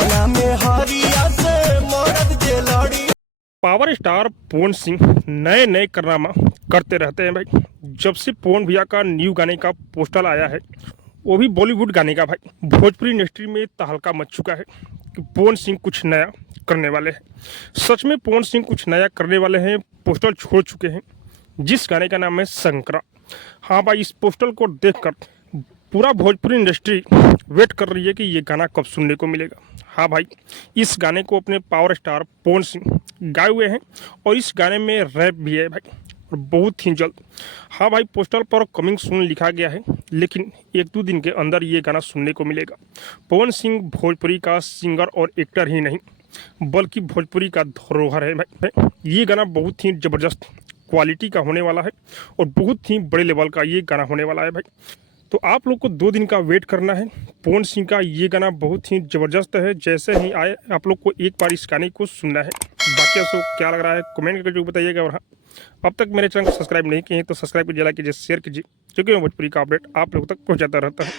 अपना में हारिया से मरद जे लड़ी। पावर स्टार पवन सिंह नए नए कारनामा करते रहते हैं भाई। जब से पवन भैया का न्यू गाने का पोस्टर आया है, वो भी बॉलीवुड गाने का भाई, भोजपुरी इंडस्ट्री में तहलका मच चुका है कि पवन सिंह कुछ नया करने वाले हैं। सच में पवन सिंह कुछ नया करने वाले हैं, पोस्टर छोड़ चुके हैं, जिस गाने का नाम है संकरा। हाँ भाई, इस पोस्टर को देखकर पूरा भोजपुरी इंडस्ट्री वेट कर रही है कि ये गाना कब सुनने को मिलेगा। हाँ भाई, इस गाने को अपने पावर स्टार पवन सिंह गाए हुए हैं और इस गाने में रैप भी है भाई, और बहुत ही जल्द। हाँ भाई, पोस्टर पर कमिंग सून लिखा गया है, लेकिन 1-2 दिन के अंदर ये गाना सुनने को मिलेगा। पवन सिंह भोजपुरी का सिंगर और एक्टर ही नहीं, बल्कि भोजपुरी का धरोहर है भाई। ये गाना बहुत ही ज़बरदस्त क्वालिटी का होने वाला है और बहुत ही बड़े लेवल का ये गाना होने वाला है भाई। तो आप लोग को 2 दिन का वेट करना है। पवन सिंह का ये गाना बहुत ही ज़बरदस्त है। जैसे ही आए आप लोग को एक बार इस गाने को सुनना है। बाकी आपको क्या लग रहा है कमेंट करके जो बताइएगा। और हाँ, अब तक मेरे चैनल को सब्सक्राइब नहीं किए तो सब्सक्राइब कीजिए, लाइक कीजिए, शेयर कीजिए, क्योंकि मैं भोजपुरी का अपडेट आप लोगों तक पहुँचाता रहता है।